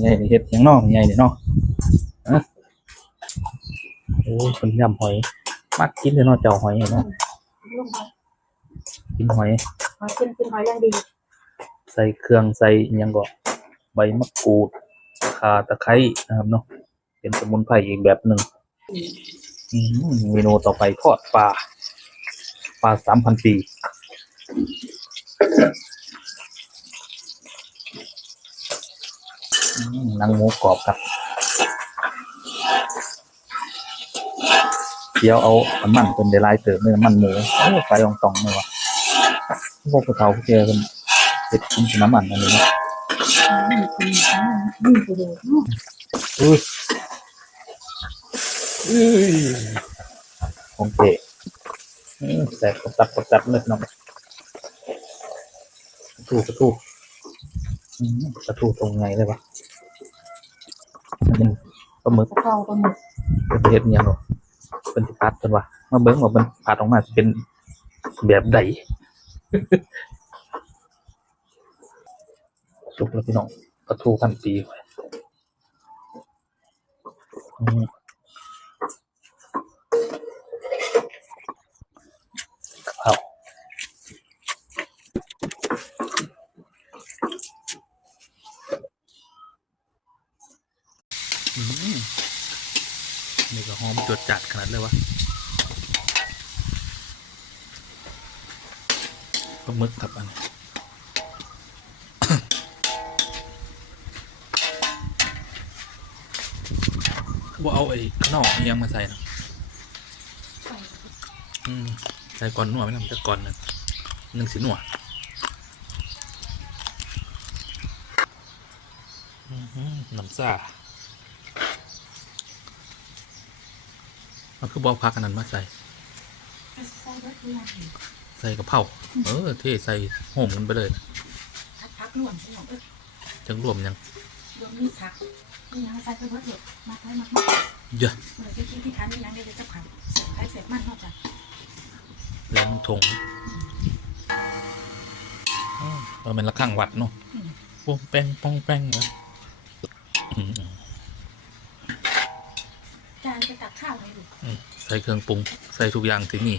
ใหญ่นี่เฮ็ดหยังเนอกใหญ่นี่เนาะอะโอ้ยคนยำหอยมักกินเลยเนาะเจ้าหอยเนาะลูกหอยกินหอยหอยเป็นเป็นหอยแรงดี ใส่เครื่องใส่อิหยังก็ใบมะกรูดข่าตะไคร้นะครับเนาะเป็นสมุนไพรอีกแบบหนึ่งอืมเมนูต่อไปทอดปลาปลาสามพันปีอืม หนังหมูกรอบครับเดี๋ยวเอาน้ำมันเป็นเดลายเติมด้วยน้ำมันหมูไฟลองตองเลยวะพวกกระเทาพวกเจอกันเผ็ดกินน้ำมันอันนี้นะนี่คือนี่คือเดียวอุ้ยอุ้ยขอเก๋อืมแสบกระตับกระตับเลยน้องกระทูกระทูอืมกระทูตรงไงเลยวะ เป็นปลาหมึกกระเพราปลาหมึกเป็นเห็ดอิหยังหรอเป็นสิพัดกันวะมาเบิ้งว่ามันพัดออกมาสิเป็นแบบใดสุกแล้วพี่น้องกระทูพันปีไว้อืมกะเพราอืม นี่ก็หอมจดจัดขนาดเลยวะปลาหมึกครับอันนี้ว่าเอาไอ้ข้างนอกนี่ยังมาใส่นะอืมใส่ก่อนหนวดไม่ทำจะก่อนนะหนึ่งสีหนวดน้ำซ่า มันคือบอพักอันนั้นมาใส่ ใส่รสดีนะใส่กระเพราเออเทใส่โหมกันไปเลยนะพักพักนวลใช่ไหมเออจังรวมยังรวมนี่พักนี่ยังใส่ไปรสเด็ดมาใส่มากมากเยอะเมื่อกี้ที่ที่ทานนี่ยังได้จะผัดเสร็จใส่เสร็จมันนอกจากเลี้ยงถงอ้าวเออเป็นระฆังวัดเนาะป้องแป้งป้องแป้งนะอืม จานจะตักข้าวให้ดูใส่เครื่องปรุง ใส่ทุกอย่างที่นี่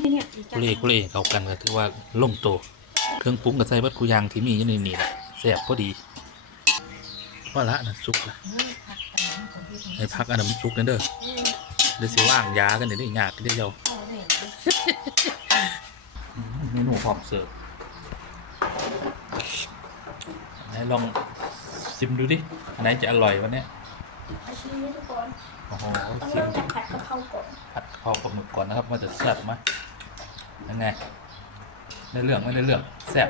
นี่เนี่ยอีกจากุนเล่กุเล่เข้ากันก็ถือว่าลงตัวเครื่องปรุงกับใส่เบัดกุอยางที่มีอยู่ในนี่แหละแซ่บพอดีพอละนะสุกละเออผักอันนั้นของพี่ให้พักอันนั้นมันสุกนั่นเด้อเออเดี๋ยวสิว่างยากันเดี๋ยวนี้ยากเดี๋ยวเดียวเอาเลยอืมเมนูพร้อมเสิร์ฟให้ลองชิมดูดิอันไหนจะอร่อยวันเนี้ย อาชีพทุกคนโอ้โหต้องชิเริ่มมจากผัดกะเพราก่อนผัดกะเพราปลาหมึกก่อนนะครับว่าจะแซ่บไหมยังไงในเรื่องไม่ในเรื่องแซ่บ